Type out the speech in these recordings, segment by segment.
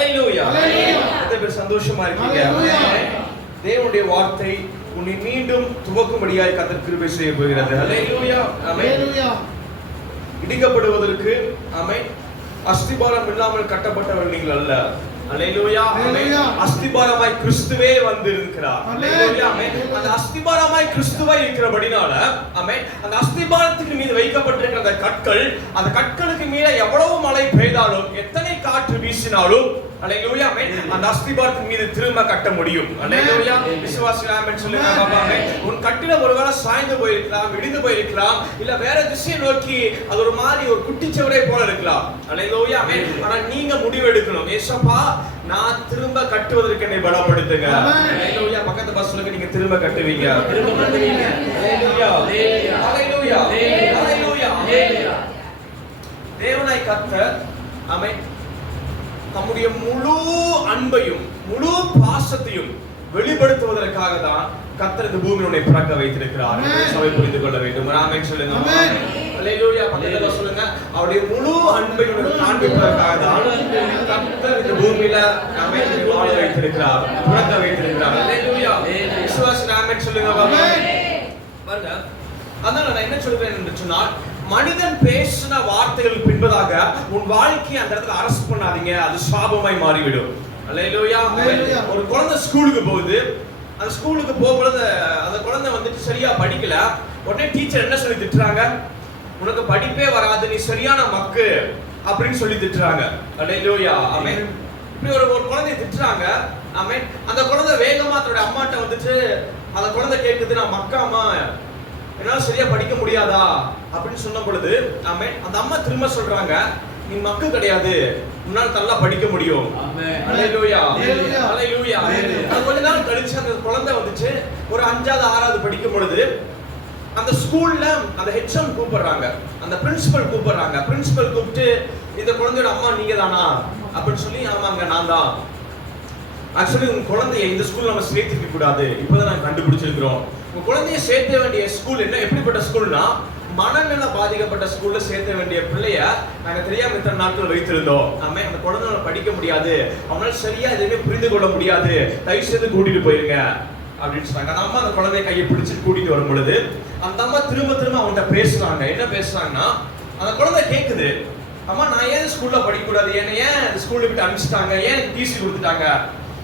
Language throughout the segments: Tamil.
ஹalleluya. எத்தனை பேர் சந்தோஷமா இருக்கீங்க? தேவனுடைய வார்த்தை உன்னை மீண்டும் துவக்கும்படியாய் கர்த்தர் கிருபை செய்ய போகிறது. ஹalleluya. ஆமென். இடிக்கப்படுவதற்கு ஆமென் அஸ்திபாரம் இல்லாமல் கட்டப்பட்டவர்கள் நீங்கள் அல்ல. ஹalleluya. ஆமென். அஸ்திபாரமாய் கிறிஸ்துவே வந்திருக்கிறார். ஹalleluya. ஆமென். அந்த அஸ்திபாரமாய் கிறிஸ்துவாய் இருக்கிறபடினால ஆமென் அந்த அஸ்திபாரத்துக்கு மீது வைக்கப்பட்டிருக்கிற அந்த கற்களுக்கு மீது எவ்வளவு மழை பெய்தாலும் எத்தனை காற்று வீசினாலும் ஹalleluya. ஆமென் அந்த அஸ்திபாரத்தின் மீது திரும்ப கட்ட முடியும். ஹalleluya. விசுவாசிகள் ஆமென் சொல்லுங்க. ஆமென். உன் கட்டிடம் ஒருவேளை சாய்ந்து போயிருக்கலாம், இடிந்து போயிருக்கலாம், இல்ல வேற திசையை நோக்கி அது ஒரு மாதிரி ஒரு குட்டிச்சுவரை போல இருக்கலாம். ஹalleluya. ஆமென். ஆனா நீங்க முடிவு எடுக்கணும். ஏசப்பா நான் திரும்ப கட்டுவதற்கு என்னை பலப்படுத்துங்க. ஹalleluya. பக்கத்து பாஸ் சொல்லுங்க நீங்க திரும்ப கட்டுவீங்க. ஹalleluya. ஹalleluya. ஹalleluya. தேவனாய் கர்த்தர் ஆமென் தம்முடைய முழு அன்பையும் முழு பாசத்தையும் வெளிப்படுத்துவதற்காக தான் கர்த்தர் இந்த பூமியில் உன்னை பிறக்க வைத்திருக்கிறார். சபை புரிந்து கொள்ள வேண்டும். ஆமென் சொல்லுங்க. ஹalleluya. பக்கத்துல சொல்லுங்க அவருடைய முழு அன்பையும் காண்பிப்பதற்காக தான் கர்த்தர் இந்த பூமியில நம்மை வாழ வைத்திருக்கிறார், பிறக்க வைத்திருக்கிறார். ஹalleluya. விசுவாசி ஆமென் சொல்லுங்க. பாருங்க அதனால நான் என்ன சொல்றேன் என்று சொன்னால் மனிதன் பேசின வார்த்தைகள் பின்பதாக உன் வாழ்க்கையை அந்த இடத்துல அரஸ்ட் பண்ணாதீங்க, அது சாபமாய் மாறிவிடும். ஹalleluya. ஒரு குழந்தை ஸ்கூலுக்கு போகுது, அந்த ஸ்கூலுக்கு போகும்போது அந்த குழந்தை வந்துட்டு சரியா படிக்கல, உடனே டீச்சர் என்ன சொல்லி திட்டுறாங்க, உனக்கு படிப்பே வராது, நீ சரியான மக்கு அப்படின்னு சொல்லி திட்டுறாங்க. ஹalleluya. ஆமென். இப்படி ஒரு குழந்தையை திட்டுறாங்க. ஆமென். அந்த குழந்தை வேகமா தன்னோட அம்மாட்ட வந்துட்டு அந்த குழந்தை கேக்குது, நான் மக்காமா, என்னால சரியா படிக்க முடியாதா அப்படின்னு சொன்ன பொழுது ஆமென் அந்த அம்மா திரும்ப சொல்றாங்க, நீ மக்கு கிடையாது, உன்னால நல்லா படிக்க முடியும். ஹalleluya. ஹalleluya. அது கொஞ்ச நாள் கழிச்சு அந்த குழந்தை வந்துச்சு ஒரு 5வது 6வது படிக்கும் பொழுது அந்த ஸ்கூல்ல அந்த ஹெச்எம் கூப்பிடுறாங்க, அந்த பிரின்சிபல் கூப்பிடுறாங்க. பிரின்சிபல் கூப்பிட்டு இந்த குழந்தையோட அம்மா நீங்க தானா அப்படின்னு சொல்லி, ஆமாங்க நான் தான். ஆக்சுவலி உங்க குழந்தைய இந்த ஸ்கூல்ல நம்ம சேர்த்திக்க கூடாது, இப்பதான் நாங்க கண்டுபிடிச்சிருக்கிறோம். உங்க குழந்தைய சேர்த்த வேண்டிய ஸ்கூல் எப்படிப்பட்ட ஸ்கூல்னா மனநல பாதிக்கப்பட்ட ஸ்கூல்ல சேர்த்த வேண்டிய பிள்ளைய நாங்க தெரியாம இத்தனை நாட்கள் வைத்திருந்தோம். நம்ம அந்த குழந்தை படிக்க முடியாது, அவனால சரியா எதுவுமே புரிந்து கொள்ள முடியாது, தயவு செய்து கூட்டிட்டு போயிருங்க அப்படின்னு சொன்னாங்க. அந்த அம்மா அந்த குழந்தைய கையை பிடிச்சிட்டு கூட்டிட்டு வரும் பொழுது அந்த அம்மா திரும்ப திரும்ப அவன்கிட்ட பேசுறாங்க. என்ன பேசுறாங்கன்னா அந்த குழந்தை கேக்குது, அம்மா நான் ஏன் ஸ்கூல்ல படிக்க கூடாது, என்ன ஏன் ஸ்கூல்ல விட்டு அனுப்பிச்சிட்டாங்க, ஏன் டிசி கொடுத்துட்டாங்க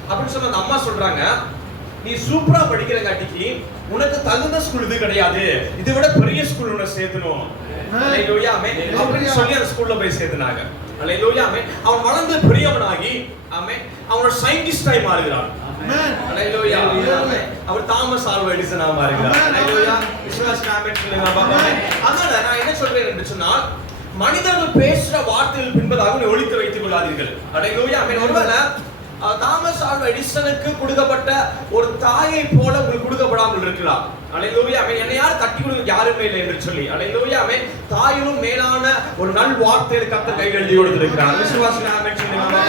அப்படின்னு சொன்ன அந்த அம்மா சொல்றாங்க, நீ சூப்பரா படிக்கிறங்காட்டிக்கு உனக்கு தகுந்த ஸ்கூல் இது கிடையாது, இதை விட பெரிய ஸ்கூல் உன்னை சேர்த்தணும். ஹalleluya. ஆமென். அப்படின்னு சொல்லி அந்த ஸ்கூல்ல போய் சேர்த்துனாங்க. ஹalleluya. ஆமென். அவன் வளர்ந்து பெரியவனாகி ஆமென் அவனோட சயின்டிஸ்டாய் மாறுகிறான். ஹalleluya. அவர் தாமஸ் ஆல்வா எடிசனா மாறுகிறார். ஹalleluya. விசுவாசி ஆமென் சொல்லுங்க பாபா. அதனால நான் என்ன சொல்றேன் என்று சொன்னால் மனிதர்கள் பேசுற வார்த்தைகள் பின்பதாக நீ ஒளித்து வைத்துக் கொள்ளாதீர்கள். ஹalleluya. ஆமென். ஒருவேளை தாமஸ் ஆல்வா எடிசனுக்கு கொடுக்கப்பட்ட ஒரு தாயை போல உங்களுக்கு கொடுக்கப்படாமல் இருக்கலாம். ஹalleluya. ஆமென். என்னை யார் தட்டி கொடுக்க யாருமே இல்லை என்று சொல்லி ஹalleluya. ஆமென். தாயிலும் மேலான ஒரு நல் வார்த்தையை கர்த்தர் கையில் எழுதி கொடுத்திருக்கிறார். விசுவாசிகள் ஆமென் சொல்லுங்க.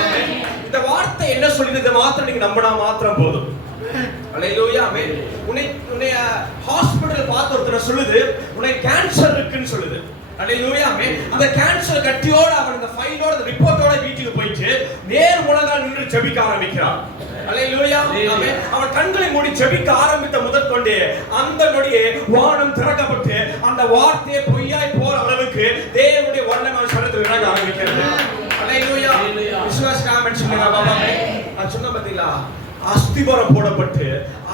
இந்த வார்த்தை என்ன சொல்லுது மாத்திரம் நீங்க நம்பினா மாத்திரம் போதும். ஹalleluya. ஆமென். உன்னை ஹாஸ்பிடல் பார்த்து ஒருத்தர் சொல்லுது உன்னை கேன்சர் இருக்குன்னு சொல்லுது. ஹalleluya. ஆமென். அந்த கேன்சர் கட்டியோட அவன் அந்த ஃபைலோட அந்த ரிப்போர்ட்டோட வீட்டுக்கு போயிட்டு நேர் முழங்கால் நின்று ஜெபிக்க ஆரம்பிக்கிறான். ஹalleluya. ஆமென். அவன் கண்களை மூடி ஜெபிக்க ஆரம்பித்த முதற்கொண்டு அந்த நொடியே வானம் திறக்கப்பட்டு அந்த வார்த்தையை பொய்யாய் போற அளவுக்கு தேவனுடைய வல்லமையான சரத்தில் விளங்க ஆரம்பிக்கிறது. ஹalleluya. விசுவாசி ஆமென் சொல்லுங்க பாபா. நான் சொன்ன பாத்தீங்களா அஸ்திபாரம் போடப்பட்டு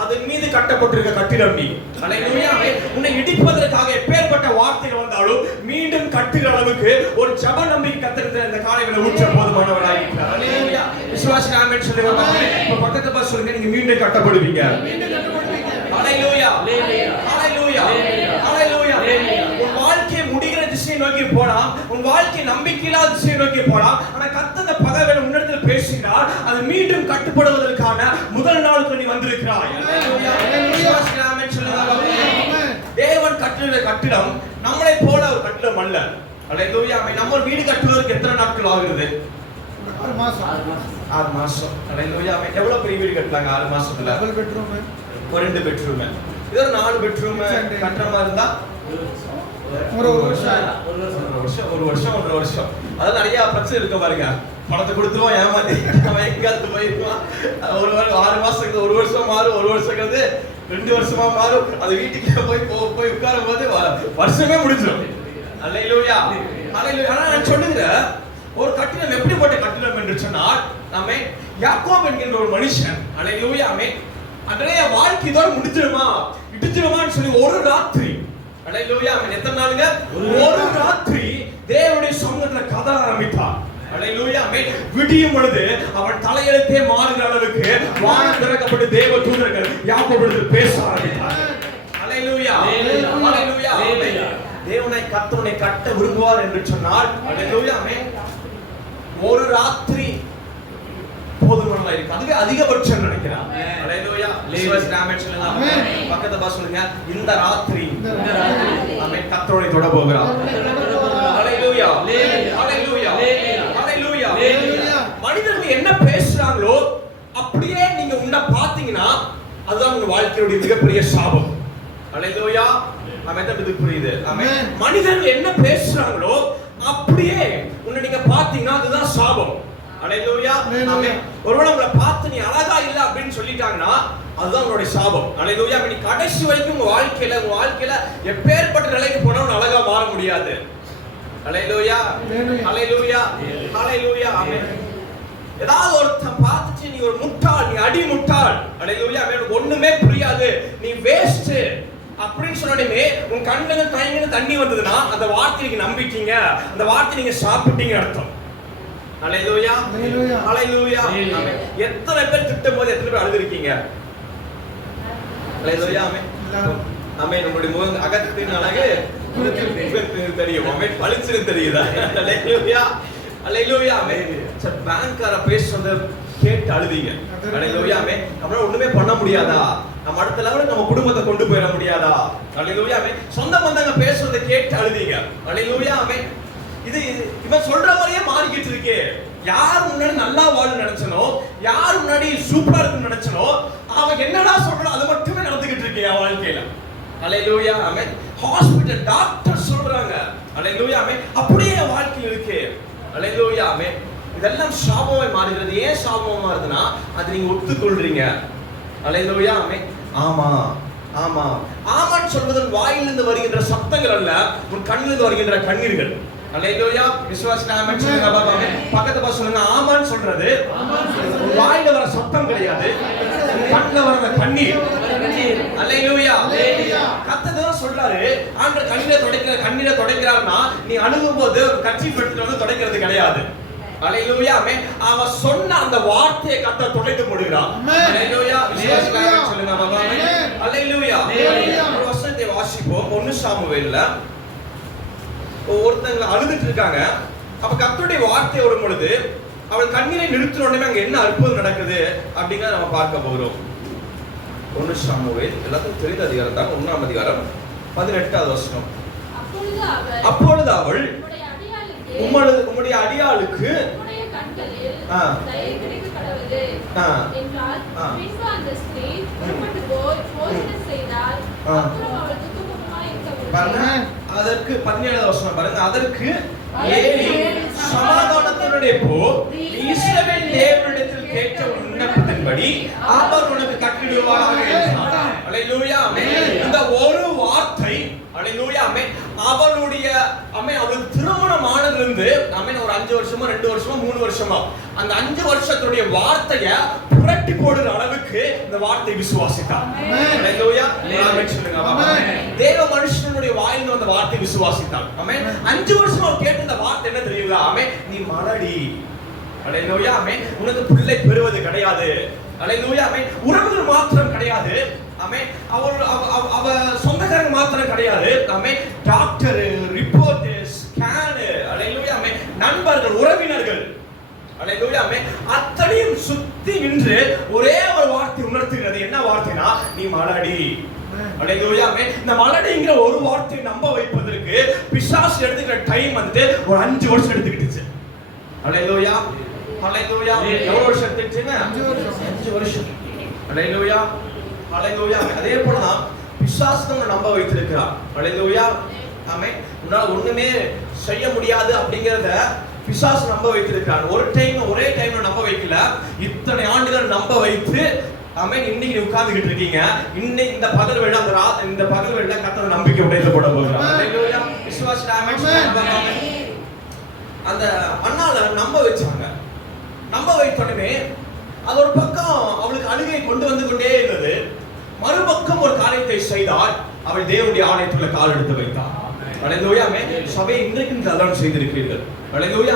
அதன் மீது கட்டப்பட்டிருக்க கட்டிடம் நீ. ஹalleluya. உன்னை இடிப்பதற்காக எப்பேற்பட்ட வார்த்தைகள் வந்தாலும் மீண்டும் கட்டுகிற அளவுக்கு ஒரு ஜெப நம்பிக்கை கர்த்தர் இந்த காலையில ஊற்ற போதுமானவராய் இருக்கிறார். ஹalleluya. விசுவாசி ஆமென் சொல்லுங்க. இப்ப பக்கத்துல பாஸ் சொல்லுங்க, நீங்க மீண்டும் கட்டப்படுவீங்க. ஹalleluya. ஹalleluya. ஹalleluya. உன் வாழ்க்கை முடிகிற திசையை நோக்கி போலாம், உன் வாழ்க்கை நம்பிக்கையில்லாத திசையை நோக்கி போலாம். ஆனா கர்த்தர் பகவேளை உன்னிடத்தில் பேசினார், அது மீண்டும் கட்டுப்படுவதற்கான முதல் நாளுக்கு நீ வந்திருக்கிறாய். தேவன் கட்டுகிற கட்டிடம் நம்மளை போல ஒரு கட்டிடம் அல்ல. ஹalleluya. நம்ம ஒரு வீடு கட்டுவதற்கு எத்தனை நாட்கள் ஆகுது? 6 மாசம். 6 மாசம். ஹalleluya. எவ்வளவு பெரிய வீடு கட்டலாங்க 6 மாசத்துல? டபுள் பெட்ரூம், 2 பெட்ரூம், இது ஒரு 4 பெட்ரூம் கட்டற மாதிரி இருந்தா ஒரு வருஷம் 1.5 வருஷம். அதாவது நிறைய பிரச்சனை இருக்க பாருங்க. பணத்தை கொடுத்துருவோம், ஏமாத்தி அவன் எங்காவது போயிருவான். 6 மாசத்துக்கு 1 வருஷம் மாறும், 1 வருஷங்கிறது 2 வருஷமா மாறும். அது வீட்டுக்கு போய் உட்காரும் போது வருஷமே முடிஞ்சிடும். அல்லேலூயா, அல்லேலூயா. ஆனா நான் சொல்லுங்க, ஒரு கட்டிடம் எப்படிப்பட்ட கட்டிடம் என்று சொன்னால், நம்ம யாக்கோபு என்கின்ற ஒரு மனுஷன், அல்லேலூயா, அன்றைய வாழ்க்கை இதோட இடிச்சிருமான்னு சொல்லி ஒரு ராத்திரி, அல்லேலூயா, எத்தனை நாளுங்க? ஒரு ராத்திரி தேவனுடைய சமூகத்துல கதை ஆரம்பித்தான். அல்லேலூயா, விடியும் பொழுது அவன் தலையெழுத்தே மாறுகிற அளவுக்கு வானம் திறக்கப்பட்டு தேவ தூதர்கள் யாக்கோபுடன் பேச ஆரம்பித்தார்கள். அல்லேலூயா, அல்லேலூயா. தேவனை கர்த்தனை கட்ட விரும்புவார் என்று சொன்னால், அல்லேலூயா, ஒரு ராத்திரி போதுமானதா இருக்கு. அதுவே அதிகபட்சம் நினைக்கிறான். அல்லேலூயா. லேவஸ் ராமேட் சொல்லுங்க. பக்கத்துல பாஸ் சொல்லுங்க. இந்த ராத்திரி ஆமென் கர்த்தரை தொட போகிறார். அல்லேலூயா, அல்லேலூயா, அல்லேலூயா. மனிதர்கள் என்ன பேசுறாங்களோ அப்படியே நீங்க உன்ன பாத்தீங்கன்னா அதுதான் உங்க வாழ்க்கையோட மிகப்பெரிய சாபம். அல்லேலூயா. ஆமென். இது புரியுது. ஆமென். மனிதர்கள் என்ன பேசுறாங்களோ அப்படியே உன்னை நீங்க பாத்தீங்கன்னா அதுதான் சாபம். அல்லேலூயா, ஆமென். ஒருவேளை உங்களை பார்த்து நீ அழகா இல்ல அப்படின்னு சொல்லிட்டாங்கன்னா அதுதான் உங்களுடைய சாபம். அல்லேலூயா. நீ கடைசி வரைக்கும் உங்க வாழ்க்கையில எப்பேற்பட்ட நிலைக்கு போனாலும் அழகா மாற முடியாது. அல்லேலூயா, அல்லேலூயா, அல்லேலூயா, ஆமென். ஏதாவது ஒருத்தன் பார்த்துட்டு நீ ஒரு முட்டாள், நீ அடி முட்டாள், அல்லேலூயா, எனக்கு ஒண்ணுமே புரியாது, நீ வேஸ்ட் அப்படின்னு சொன்னோடனே உன் கண்ணுல தண்ணி வந்ததுன்னா அந்த வார்த்தைக்கு நம்பிட்டீங்க, அந்த வார்த்தை நீங்க சாப்பிட்டீங்க அர்த்தம். அல்லேலூயா, அல்லேலூயா. எத்தனை பேர் திட்டும் போது எத்தனை பேர் அழுதுருக்கீங்க? அல்லேலூயா, ஆமென். ஆமென். உங்களுடைய முகம் அகத்தின் அழகு தெரியும். ஆமென். பளிச்சுன்னு தெரியுதா? அல்லேலூயா, அல்லேலூயா, ஆமென். சரி, பேங்க்கார பேசுறத கேட்டு அழுதீங்க. அல்லேலூயா, ஆமென். அப்புறம் ஒண்ணுமே பண்ண முடியாதா? நம்ம அடுத்த லெவலுக்கு நம்ம குடும்பத்தை கொண்டு போயிட முடியாதா? அல்லேலூயா, ஆமென். சொந்த பந்தங்க பேசுறத கேட்டு அழுதீங்க. அல்லேலூயா, ஆமென். இது இவன் சொல்ற மாதிரியே மாறிக்கிட்டு இருக்கே. யார் முன்னாடி நல்லா வாழ நினைச்சனோ, யார் முன்னாடி சூப்பரா இருக்குன்னு நினைச்சனோ, அவன் என்னடா சொல்றான் அது மட்டுமே நடந்துகிட்டு இருக்கே என் வாழ்க்கையில. அல்லேலூயா, ஆமென். ஹாஸ்பிடல் டாக்டர் சொல்றாங்க. அல்லேலூயா, ஆமென். அப்படியே வாழ்க்கையில் இருக்கு. அல்லேலூயா, ஆமென். இதெல்லாம் சாபமாய் மாறுகிறது. ஏன் சாபமா மாறுதுன்னா அது நீங்க ஒத்துக்கொள்றீங்க. அல்லேலூயா, ஆமென். ஆமா, ஆமா, ஆமான்னு சொல்வதன் வாயிலிருந்து வருகின்ற சத்தங்கள் அல்ல, உன் கண்ணிலிருந்து வருகின்ற கண்ணீர்கள். அல்லேலூயா. விசுவாசம் ஆமென் சொல்லுங்க. பாபா பக்கத்து பாஸ் சொல்லுங்க. ஆமான்னு சொல்றது வாயில வர சத்தம் கிடையாது, கண்ணில வர கண்ணீர். அல்லேலூயா. கர்த்தர் சொல்றாரு, ஆண்டவர் கண்ணீரை துடைக்கிறார்னா நீ அழுகும்போது ஒரு கர்ச்சீஃப் எடுத்துட்டு வந்து துடைக்கிறது கிடையாது. அல்லேலூயா, ஆமென். அவன் சொன்ன அந்த வார்த்தையை கர்த்தர் துடைத்து போடுகிறார். அல்லேலூயா. விசுவாசம் ஆமென் சொல்லுங்க. பாபா அல்லேலூயா. ஒரு வசனத்தை வாசிப்போம். 1 சாமுவேல்ல ஒருத்தங்க அழுதுட்டு இருக்காங்க. அப்ப கர்த்தருடைய வார்த்தை வரும் பொழுது அவள் கண்ணீரை நிறுத்தின உடனே அங்க என்ன அற்புதம் நடக்குது அப்படிங்கறத நம்ம பார்க்க போறோம். 1 சாமுவேல் எல்லாத்துக்கும் தெரிந்த அதிகாரம் தான். 1ஆம் அதிகாரம் 18வது வசனம். அப்பொழுது அவள் உம்முடைய அடியாளுக்கு உம்முடைய கண்களில் தயை கிடைக்க கடவுளே என்றால் பின்பு அந்த ஸ்திரீ புறப்பட்டு போய் போஜனம் செய்தாள். அப்புறம் அவள் துக்கமுகமாய் இருக்கவில்லை. அதற்கு 17வது வசனம் பாருங்க. அதற்கு ஏலி சமாதானத்தோடே போ, இஸ்ரவேல் தேவனிடத்தில் கேட்ட விண்ணப்பத்தின்படி அவர் உனக்கு கட்டிடுவாராக என்றார். அல்லேலூயா, ஆமென். இந்த ஒரு வார்த்தை, அல்லேலூயா, ஆமென், அவளுடைய ஆமென் அவளுக்கு திருமணம் ஆனதிலிருந்து ஆமென் ஒரு 5 வருஷமோ 2 வருஷமோ 3 வருஷமோ அந்த 5 வருஷத்துடைய வார்த்தையை புரட்டி போடுற அளவுக்கு இந்த வார்த்தை விசுவாசித்தார். அல்லேலூயா, ஆமென் சொல்லுங்க. ஆமென். தேவ மனுஷனுடைய வாயிலிருந்து அந்த வார்த்தை விசுவாசித்தார். ஆமென். 5 வருஷமா கேட்ட இந்த வார்த்தை என்ன தெரியுங்களா? ஆமென், நீ மலடி. அல்லேலூயா, ஆமென். உனக்கு பிள்ளை பெறுவது கிடையாது. அல்லேலூயா, ஆமென். உறவுகள் மாத்திரம் கிடையாது. ஆமென். அவ சொந்தக்காரங்க மாத்திரம் கிடையாது. ஆமென். டாக்டர், ரிப்போர்ட், ஸ்கேன், அல்லேலூயா, ஆமென். நண்பர்கள், உறவினர்கள், அல்லேலூயா, ஆமென், அத்தனையும் சுத்தி நின்று ஒரே ஒரு வார்த்தை உணர்த்துகிறது. என்ன வார்த்தைனா? நீ மலடி. அல்லேலூயா, ஆமென். இந்த மலடிங்கிற ஒரு வார்த்தையை நம்ப வைப்பதற்கு பிசாசு எடுத்துக்கிற டைம் வந்துட்டு ஒரு 5 வருஷம் எடுத்துக்கிட்டுச்சு. அல்லேலூயா, அல்லேலூயா. எவ்வளவு வருஷம் எடுத்துச்சுங்க? 5 வருஷம். அல்லேலூயா, அல்லேலூயா. அதே போலதான் பிசாசு நம்மை நம்ப வைத்திருக்கிறார். அல்லேலூயா, ஆமென். உன்னால ஒண்ணுமே செய்ய முடியாது அப்படிங்கறத பிசாசு நம்ப வைத்திருக்கான். ஒரே டைம்ல நம்ப வைக்கல, இத்தனை ஆண்டுகள் நம்ப வைத்து ஆமென். இன்னைக்கு நீ உட்கார்ந்துகிட்டு இருக்கீங்க. இன்னைக்கு இந்த பகல் வேளை இந்த பகல் வேளை கர்த்தர் நம்பிக்கை உடையது போட போகிறார். ஹalleluya. விசுவாசி ஆமென். அந்த அண்ணால நம்ப வச்சாங்க. நம்ப வைத்தோடனே அது ஒரு பக்கம் அவளுக்கு அழுகை கொண்டு வந்து கொண்டே இருந்தது. மறுபக்கம் ஒரு காரியத்தை செய்தால் அவள் தேவனுடைய ஆலயத்துக்குள்ள கால் எடுத்து வைத்தாள். ஹalleluya. சபை இன்றைக்கு இந்த அதான் செய்திருக்கிறீர்கள். ஹalleluya.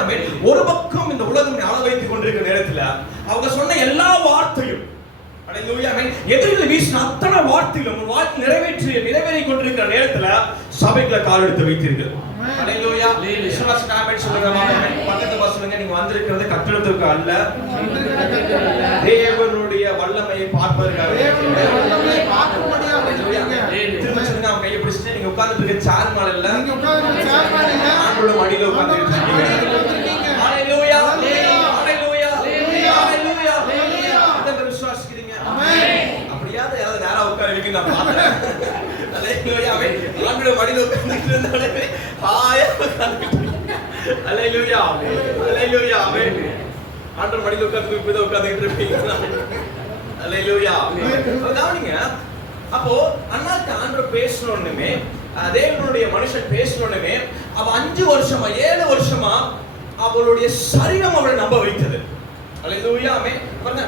ஒரு பக்கம் இந்த உலகம் ஆள வைத்துக் கொண்டிருக்கிற நேரத்துல அவங்க சொன்ன எல்லா வார்த்தையும் ஹalleluya. எதிரில் வீசின அத்தனை வார்த்தைகளும் உன் வாழ்க்கை நிறைவேறி கொண்டிருக்கிற நேரத்துல சபைக்குள்ள கால் எடுத்து வைத்தீர்கள். ஹalleluya. விசுவாச ஆமென் சொல்லுங்க. பக்கத்து சொல்லுங்க, நீங்க வந்திருக்கிறது கட்டடத்துக்கு அல்ல, தேவனுடைய வல்லமையை பார்ப்பதற்காக. திரும்ப சொல்லுங்க, அவங்க கையை பிடிச்சிட்டு நீங்க உட்கார்ந்துட்டு இருக்க சேர் மேல இல்ல, ஆண்டோட மடியில உட்கார்ந்து இருக்கீங்க. ஹalleluya. ஹalleluya. ஹalleluya. அந்த விசுவாசிக்கிறீங்க. அப்படியாவது யாராவது நேரா உட்கார வைக்க நான் பார்த்தேன். ஹalleluya. ஆண்டோட மடியில உட்கார்ந்துட்டு இருந்தாலே ஹாயா உட்கார்ந்துட்டு. ஹalleluya. ஹalleluya. ஆண்டவர் மடியில உட்கார்ந்து இப்படி உட்கார்ந்துட்டு இருப்பீங்க. ஹalleluya. கவனிங்க. அப்போ அண்ணாக்கு ஆண்டவர் பேசணும்னுமே, தேவனுடைய மனுஷன் பேசணும்னுமே, அவ 5 வருஷமா 7 வருஷமா அவளுடைய சரீரம் அவளை நம்ப வைத்தது. ஹalleluya.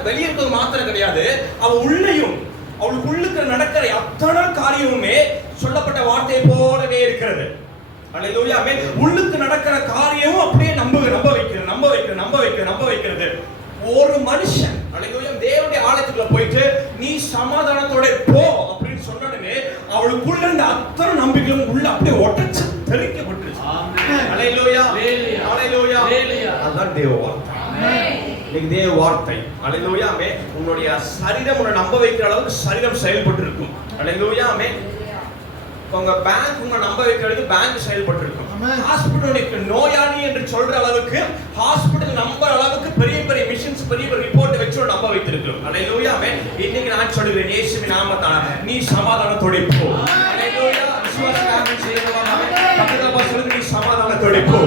வெளியே இருக்கிறது மாத்திரம் கிடையாது, அவ உள்ளேயும் அவளுக்கு உள்ளுக்கு நடக்கிற அத்தனை காரியமுமே சொல்லப்பட்ட வார்த்தையை போலவே இருக்கிறது. ஹalleluya. உள்ளுக்கு நடக்கிற காரியமும் அப்படியே நம்ப வைக்கிறது. ஒரு மனுஷன் ஹalleluya தேவனுடைய ஆலயத்துக்குள்ள போயிட்டு நீ சமாதானத்தோட போ அப்படின்னு சொன்னனே, அவளுக்குள்ள இருந்த அத்தனை நம்பிக்கையும் உள்ள அப்படியே ஒட்டச்சு தெளிக்கப்பட்டுச்சு. ஆமென். ஹalleluya. ஹalleluya. அதான் தேவ வார்த்தை. ஆமென். இன்னைக்கு தேவ வார்த்தை ஹalleluya. உன்னுடைய சரீரம் உன்னை நம்ப வைக்கிற அளவுக்கு சரீரம் செயல்பட்டு இருக்கும். ஹalleluya. உங்க பேங்க் உங்க நம்ப வைக்கிறதுக்கு பேங்க் செயல்பட்டு இருக்கும். ஹாஸ்பிடலுக்கு நோயாளி என்று சொல்ற அளவுக்கு ஹாஸ்பிடல் நம்பர் அளவுக்கு பெரிய பெரிய மிஷின்ஸ் பெரிய பெரிய ரிப்போர்ட் வச்சு நம்ப வைத்திருக்கிறோம். ஹalleluya. இன்னைக்கு நான் சொல்கிறேன், இயேசுவின் நாமத்தால நீ சமாதானத்தோட போ. ஹalleluya. விசுவாசம் ஆமென் செய்யுங்க. பக்கத்துல சொல்லுங்க, நீ சமாதானத்தோட போ.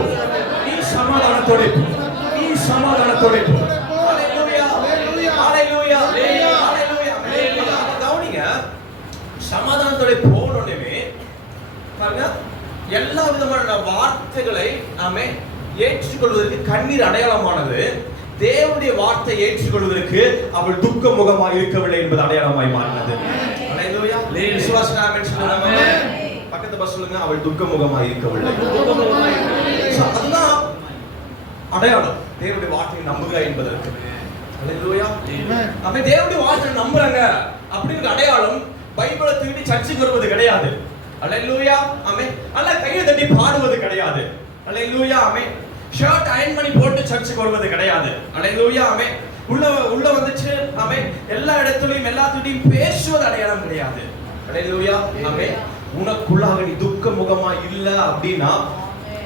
நீ சமாதானத்தோட போ. நீ சமாதானத்தோட போ. ஹalleluya. ஹalleluya. ஹalleluya. கவனிங்க, சமாதானத்தோட போனோடனே பாருங்க, எல்லா விதமான வார்த்தைகளை நாமே ஏற்றுக்கொள்வதற்கு கண்ணீர் அடையாளமானது. தேவனுடைய வார்த்தை ஏற்றுக்கொள்வதற்கு அவள் துக்க முகமாய் இருக்கவில்லை என்பது அடையாளமாய் மாறினது. ஹalleluya. விசுவாசம் ஆமென் சொல்லுங்க. பக்கத்து சொல்லுங்க, அவள் துக்க முகமாய் இருக்கவில்லை. அதுதான் அடையாளம் தேவனுடைய வார்த்தையை நம்புக என்பதற்கு. ஹalleluya. நம்ம தேவனுடைய வார்த்தையை நம்புறாங்க அப்படிங்கிற அடையாளம் பைபிளை தூக்கி சர்ச்சுக்கு வருவது கிடையாது. ஹalleluya. ஆமென். அல்ல கையை தட்டி பாடுவது கிடையாது. ஹalleluya. ஆமென். ஷர்ட் அயர்ன் பண்ணி போட்டு சர்ச்சுக்கு வருவது கிடையாது. ஹalleluya. ஆமென். உள்ள வந்துச்சு ஆமென். எல்லா இடத்துலயும் எல்லாத்துடையும் பேசுவது அடையாளம் கிடையாது. ஹalleluya. ஆமென். உனக்குள்ளாக நீ துக்க முகமா இல்ல அப்படின்னா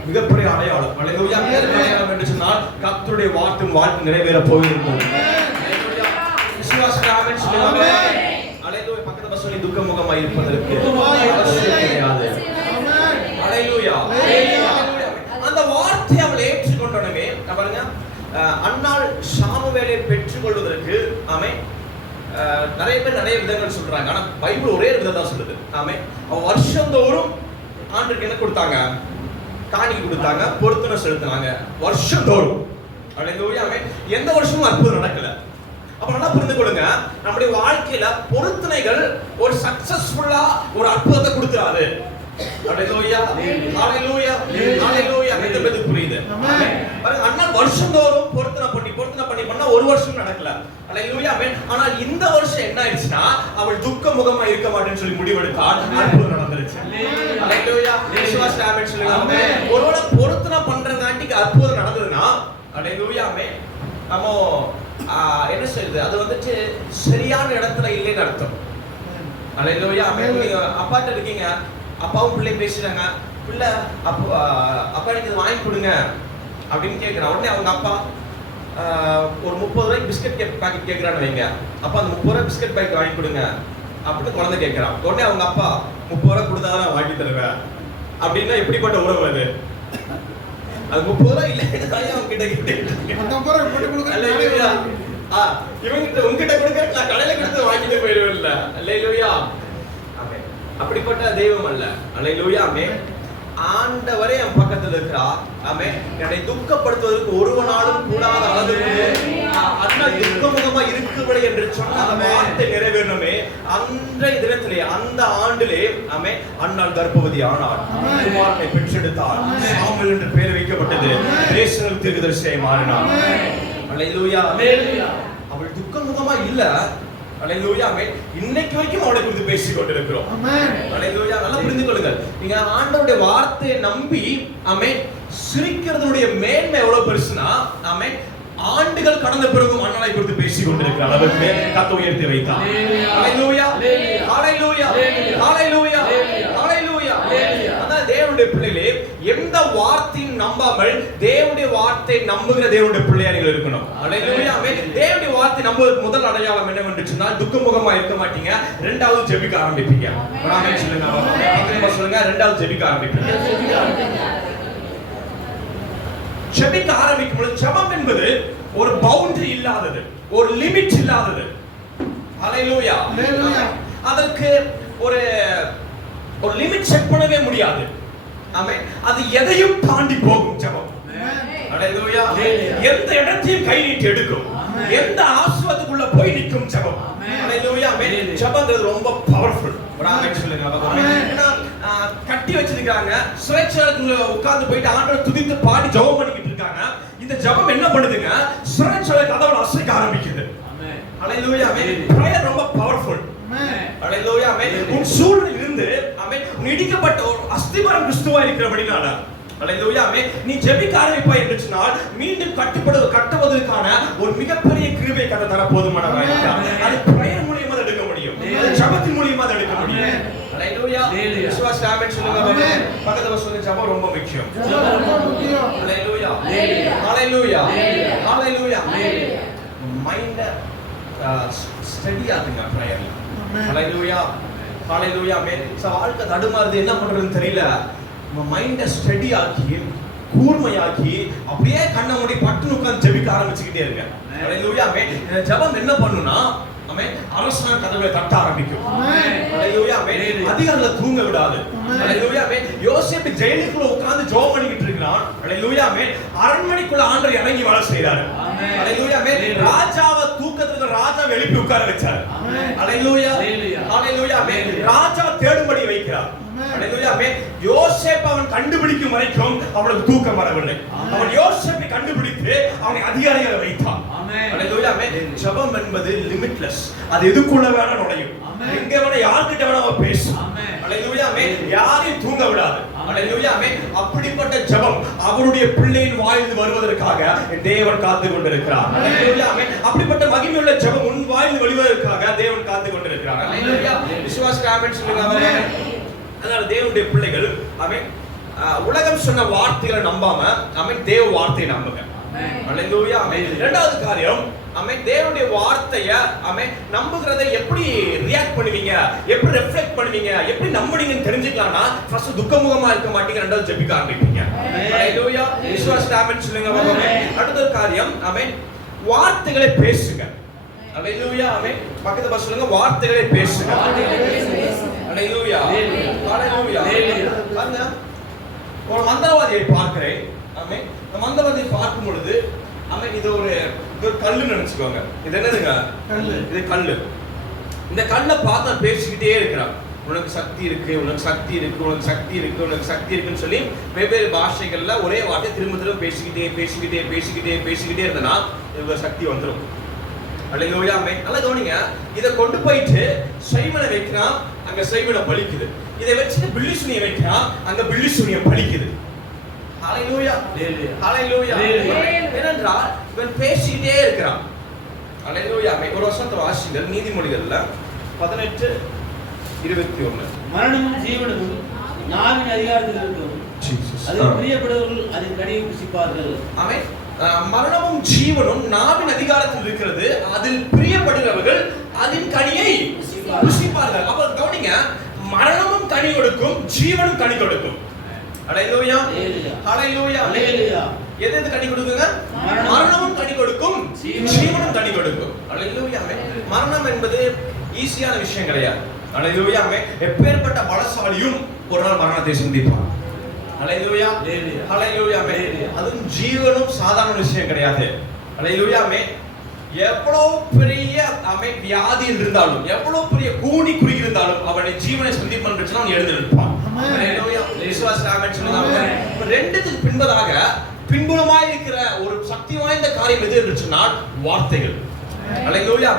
மிகப்பெரிய அடையாளம். ஹalleluya. அடையாளம் என்று சொன்னால் கர்த்தருடைய வார்த்தை நிறைவேற போயிருக்கும். ஹalleluya. விசுவாசம் ஆமென் சொல்லுங்க. ஹalleluya. பக்கத்துல சொல்லி துக்க முகமா இருப்பதற்கு அவசியம் கிடையாது. ஹalleluya. அந்த வார்த்தையை அவள் ஏற்றுக்கொண்டோனே பாருங்க, அன்னாள் சாமுவேலை பெற்றுக்கொள்வதற்கு ஆமென் நிறைய பேர் நிறைய விதங்கள் சொல்றாங்க. ஆனா பைபிள் ஒரே விதம் தான் சொல்லுது. ஆமென். அவ வருஷந்தோறும் ஆண்டுக்கு என்ன கொடுத்தாங்க? காணிக்கை கொடுத்தாங்க, பொருத்தனை செலுத்தினாங்க வருஷந்தோறும். ஹalleluya. எந்த வருஷமும் அற்புதம் நடக்கல. அப்ப நல்லா புரிந்து கொள்ளுங்க, நம்முடைய வாழ்க்கையில பொருத்தனைகள் ஒரு சக்சஸ்ஃபுல்லா ஒரு அற்புதத்தை கொடுக்கிறாரு. ஹalleluya. ஹalleluya. ஹalleluya. இது புரியுது. ஆமென். பாருங்க, அண்ணா வருஷந்தோறும் பொருத்தனை பண்ணி பண்ணா ஒரு வருஷம் நடக்கல. ஹalleluya. ஆனால் இந்த வருஷம் என்ன ஆயிடுச்சுன்னா அவள் துக்க முகமா இருக்க மாட்டேன்னு சொல்லி முடிவெடுத்தாள். அற்புதம் நடந்துருச்சு. ஹalleluya. விசுவாசம் ஆமென் சொல்லுங்க. ஆமென். ஒருவேளை பொருத்தனை பண்றதாண்டிக்கு அற்புதம் நடந்ததுன்னா ஹalleluya. ஆமென். நம்ம என்ன சொல்றது, அது வந்துட்டு சரியான இடத்துல இல்லைன்னு அர்த்தம். ஹalleluya. ஆமென். நீங்க அப்பாட்ட இருக்கீங்க, அப்பாவும் பிள்ளையும் பேசுறாங்க, பிள்ளை அப்பா எனக்கு இது வாங்கி கொடுங்க அப்படின்னு கேட்கிறான். உடனே அவங்க அப்பா ஒரு 30 ரூபாய்க்கு பிஸ்கட் பாக்கெட் கேட்கிறான்னு வைங்க. அப்பா அந்த 30 ரூபாய் பிஸ்கட் பாக்கெட் வாங்கி கொடுங்க அப்படின்னு குழந்தை கேட்கிறான். உடனே அவங்க அப்பா 30 ரூபாய் கொடுத்தாதான் வாங்கி தருவேன் அப்படின்னா எப்படிப்பட்ட உறவு அது? அது 30 ரூபாய் இல்ல அவங்க கிட்ட இவங்கிட்ட உங்ககிட்ட கொடுக்க நான் கடையில கொடுத்து வாங்கிட்டு போயிடுவேன்ல. அல்லேலூயா. ஆமென். அப்படிப்பட்ட தெய்வம் அல்ல. அல்லேலூயா. ஆமென். ஆண்டவரே என் பக்கத்துல இருக்கிறார். ஆமென். என்னை துக்கப்படுத்துவதற்கு ஒருவனாலும் கூடாத அளவுக்கு அண்ணா துக்கமுகமா இருக்கிறவளை என்று சொன்ன அந்த வார்த்தை நிறைவேறணுமே. அன்றைய தினத்திலே அந்த ஆண்டிலே ஆமென் அன்னாள் கர்ப்பவதி ஆனாள். குமாரனை பெற்றெடுத்தாள். சாமுவேல் என்று பெயர் வைக்கப்பட்டது. தேசங்கள் தீர்க்கதரிசியாய் மாறினாள். அல்லேலூயா. அவள் துக்கமுகமா இல்ல. அல்லேலூயா. ஆமென். இன்னைக்கு வரைக்கும் அவளை குறித்து பேசிக் கொண்டிருக்கிறோம். அல்லேலூயா. நல்லா புரிந்து கொள்ளுங்கள். நீங்க ஆண்டவருடைய வார்த்தையை நம்பி ஆமென் சிரிக்கிறதுடைய மேன்மை எவ்வளவு பெருசுனா ஆமென் ஆண்டுகள் கடந்த பிறகும் அண்ணனை குறித்து பேசிக் கொண்டிருக்கிற அளவுக்கு கர்த்தர் உயர்த்தி வைத்தார். அல்லேலூயா. அல்லேலூயா. அல்லேலூயா. அல்லேலூயா. அதான் தேவனுடைய பிள்ளைகளே, எந்த வார்த்தையும் நம்பாமல் தேவனுடைய வார்த்தை நம்புகிற தேவனுடைய பிள்ளையாக இருக்கணும். அல்லேலூயா. ஆமென். தேவனுடைய வார்த்தை நம்புவதற்கு முதல் அடையாளம் என்னவென்று சொன்னால் துக்கமுகமா இருக்க மாட்டீங்க. இரண்டாவது ஜெபிக்க ஆரம்பிப்பீங்க. ஆமென் சொல்லுங்க. பக்கத்துல சொல்லுங்க. இரண்டாவது ஜெபிக்க ஆரம்பிப்பீங்க. ஜெபிக்க ஆரம்பிக்கும் பொழுது ஜெபம் என்பது ஒரு பவுண்டரி இல்லாதது, ஒரு லிமிட் இல்லாதது. அல்லேலூயா. அதற்கு ஒரு லிமிட் செட் பண்ணவே முடியாது. ஆமென். அது எதையும் தாண்டி போகும் ஜெபம். அல்லேலூயா. எந்த இடத்தையும் கை நீட்டி எடுக்கும். எந்த ஆசீர்வாதத்துக்குள்ள போய் நிற்கும் ஜெபம். அல்லேலூயா. ஆமென். ஜெபம்ங்கிறது ரொம்ப பவர்ஃபுல். ஆமென் சொல்லுங்க. ஏன்னா கட்டி வச்சிருக்காங்க, சிறைச்சாலைக்குள்ள உட்கார்ந்து போயிட்டு ஆண்டவரை துதித்து பாடி ஜெபம் பண்ணிக்கிட்டு இருக்காங்க. இந்த ஜெபம் என்ன பண்ணுதுங்க? சிறைச்சாலை கதவுல அசைக்க ஆரம்பிக்குது. ஆமென். அல்லேலூயா. ஆமென். பிரேயர் ரொம்ப பவர்ஃபுல். ஆமென். அல்லேலூயா. ஆமென். உன் சூழலில் இருந்து ஆமென் இடிக்கப்பட்ட ஒரு அஸ்திவாரம் கிறிஸ்துவா இருக்கிறபடினால அல்லேலூயா. ஆமென். நீ ஜெபிக்க ஆரம்பிப்பாய் என்று சொன்னால் மீண்டும் கட்டுவதற்கான ஒரு மிகப்பெரிய கிருபை கர்த்தர் தர போதுமானவராக இருக்கிறார். அது பிரேயர் மூலமா எடுக்க முடியும். ஜெபத்தின் மூலமா எடுக்க முடியும். அல்லேலூயா. விசுவாச ஆமென் சொல்லுங்க. ஆமென். பக்கத்துல சொல்லுங்க. ஜெபம் ரொம்ப முக்கியம். அல்லேலூயா. அல்லேலூயா. அல்லேலூயா. மைண்ட ஸ்டடி ஆகுங்க பிரேயர்ல. அல்லேலூயா. அல்லேலூயா. ஆமென். வாழ்க்கை தடுமாறுது, என்ன பண்றதுன்னு தெரியல. மைண்ட ஸ்டடி ஆக்கி கூர்மையாக்கி அப்படியே கண்ணை மூடி பட்டு உட்கார்ந்து ஜெபிக்க ஆரம்பிச்சுக்கிட்டே இருங்க. அல்லேலூயா. ஆமென். ஜெபம் என்ன பண்ணுனா ஆமென் அரசன கதவை தட்ட ஆரம்பிக்கும். அல்லேலூயா. ஆமென். அதிகாரங்களை தூங்க விடாது. அல்லேலூயா. ஆமென். யோசேப்பு ஜெயிலுக்குள்ள உட்கார்ந்து ஜெபம் பண்ணிக்கிட்டு இருக்கான். அல்லேலூயா. ஆமென். அரண்மனைக்குள்ள ஆண்டவர் இறங்கி வாழ செய்றாரு. அல்லேலூயா. ஆமென். ராஜாவை தூக்கத்துல ராஜா எழுப்பி உட்கார வச்சார். அல்லேலூயா. அல்லேலூயா. ஆமென். ராஜா தேடும்படி வைக்கிறார். அல்லேலூயா. ஆமென். யோசேப்பு அவன் கண்டுபிடிக்கும் வரைக்கும் அவனுக்கு தூக்கம் வரவில்லை. அவன் யோசேப்பை கண்டுபிடித்து அவனை அதிகாரியாக வைத்தான். அல்லேலூயா. ஆமென். ஜெபம் என்பது லிமிட்லெஸ். அது எதுக்குள்ள வேணா நுழையும். எங்க வேணா யார்கிட்ட வேணா அவ பேசும். அல்லேலூயா. ஆமென். யாரையும் தூங்க விடாது. அல்லேலூயா. ஆமென். அப்படிப்பட்ட ஜெபம் அவருடைய பிள்ளையின் வாயிலிருந்து வருவதற்காக தேவன் காத்து கொண்டிருக்கிறார். அல்லேலூயா. ஆமென். அப்படிப்பட்ட மகிமையுள்ள ஜெபம் உன் வாயிலிருந்து வெளிவருவதற்காக தேவன் காத்து கொண்டிருக்கிறார். அல்லேலூயா. விசுவாச ஆமென் சொல்லுங்க. ஆமென். அதனால தேவனுடைய பிள்ளைகள் ஆமென் உலகம் சொன்ன வார்த்தைகளை நம்பாம ஆமென் தேவ வார்த்தையை நம்புங்க. அல்லேலூயா. ஆமென். இரண்டாவது காரியம் ஆமென் தேவனுடைய வார்த்தையை ஆமென் நம்புகிறதை எப்படி ரியாக்ட் பண்ணுவீங்க, எப்படி ரிஃப்ளெக்ட் பண்ணுவீங்க, எப்படி நம்புவீங்கன்னு தெரிஞ்சுக்கலாம்னா ஃபர்ஸ்ட் துக்கமுகமா இருக்க மாட்டீங்க, ரெண்டாவது ஜெபிக்க ஆரம்பிப்பீங்க. அல்லேலூயா. விசுவாச ஆமென் சொல்லுங்க. ஆமென். அடுத்த காரியம் ஆமென் வார்த்தைகளை பேசுங்க. அல்லேலூயா. ஆமென். பக்கத்துல சொல்லுங்க வார்த்தைகளை பேசுங்க. அல்லேலூயா. அல்லேலூயா. பாருங்க ஒரு மந்திரவாதியை பார்க்கிறேன். ஆமென். அந்த மந்திரவாதியை பார்க்கும் பொழுது ஆமென் இது ஒரு கல்லுன்னு நினைச்சுக்கோங்க. இது என்னதுங்க? கல்லு. இது கல்லு. இந்த கல்லை பார்த்தா பேசிக்கிட்டே இருக்கிறான். உனக்கு சக்தி இருக்கு, உனக்கு சக்தி இருக்கு, உனக்கு சக்தி இருக்கு, உனக்கு சக்தி இருக்குன்னு சொல்லி வெவ்வேறு பாஷைகள்ல ஒரே வார்த்தை திரும்ப திரும்ப பேசிக்கிட்டே இருந்தனா இவங்க சக்தி வந்துடும். அல்லேலூயா. ஆமென். நல்லா கவனிங்க. இதை கொண்டு போயிட்டு சைவனை வைக்கிறான், அங்க சைவனை பலிக்குது. இதை வச்சுட்டு பில்லி சுனியை வைக்கிறான், அங்க பில்லி சுனியை பலிக்குது. ஹalleluya. ஹalleluya. ஏனென்றால் இவன் பேசிட்டே இருக்கிறான். ஹalleluya. ஒரு வசனத்தை வாசிங்க. நீதிமொழிகள்ல 18:21. மரணமும் ஜீவனும் நாவின் அதிகாரத்தில் இருக்கும். அதில் பிரியப்படுவர்கள் அதின் கனியை புசிப்பார்கள். ஆமென். மரணமும் ஜீவனும் நாவின் அதிகாரத்தில் இருக்கிறது. அதில் பிரியப்படுகிறவர்கள் அதின் கனியை புசிப்பார்கள். அப்ப கவனிங்க, மரணமும் கனி கொடுக்கும், ஜீவனும் கனி கொடுக்கும். ஹalleluya ஹalleluya ஹalleluya ஹalleluya எது கனி கொடுக்குங்க மரணமும் கனி கொடுக்கும் ஜீவனும் கனி கொடுக்கும் ஹalleluya மரணம் என்பது ஈஸியான விஷயம் கிடையாது ஹalleluya எப்பேற்பட்ட பலசாலியும் ஒரு நாள் மரணத்தை சந்திப்பான் ஹalleluya ஹalleluya அதுவும் ஜீவனும் சாதாரண விஷயம் கிடையாது ஹalleluya எவ்வளவு பெரிய வியாதியில் இருந்தாலும் எவ்வளவு பெரிய கூனி குறுகி இருந்தாலும் அவனை ஜீவனை சந்திப்பான் என்று அவன் எழுந்திருப்பான் ஹalleluya விசுவாசம் சொல்லுங்க ரெண்டுத்துக்கு பின்பதாக பின்புலமாய் இருக்கிற ஒரு சக்தி வாய்ந்த காரியம் எது என்று சொன்னால் வார்த்தைகள் ஹalleluya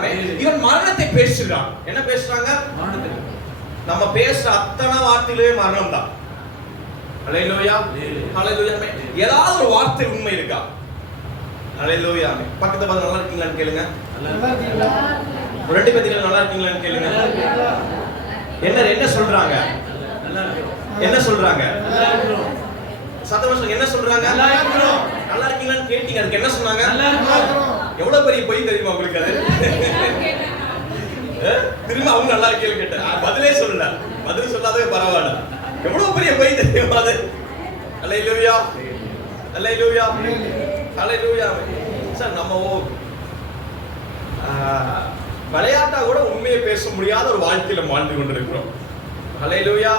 இவன் மரணத்தை பேசுகிறான் என்ன பேசுறாங்க மரணத்தை நம்ம பேசுற அத்தனை வார்த்தைகளே மரணம் தான் ஹalleluya ஹalleluya ஏதாவது ஒரு வார்த்தை உண்மை இருக்கா ஹalleluya பக்கத்துல பார்த்து நல்லா இருக்கீங்களான்னு கேளுங்க நல்லா இருக்கீங்களா ரெண்டு பேத்துல நல்லா இருக்கீங்களான்னு கேளுங்க என்ன சொல்றாங்க நல்லா இருக்கோம் என்ன சொல்றாங்க நல்லா இருக்கோம் சத்தமா சொல்லுங்க என்ன சொல்றாங்க நல்லா இருக்கோம் நல்லா இருக்கீங்களான்னு கேட்டீங்க அதுக்கு என்ன சொன்னாங்க நல்லா இருக்கோம் எவ்வளவு பெரிய பொய் தெரியுமா உங்களுக்கு அது திரும்ப அவங்க நல்லா இருக்கீங்க கேட்டாங்க பதிலே சொல்லல பதில் சொல்லாதே பரவாயில்லை எவ்வளவு பெரிய பொய் தெரியுமா அது ஹalleluya ஹalleluya ஹalleluya சார் நம்ம விளையாட்டா கூட உண்மையை பேச முடியாத ஒரு வாழ்க்கையில வாழ்ந்து கொண்டிருக்கிறோம் ஹalleluya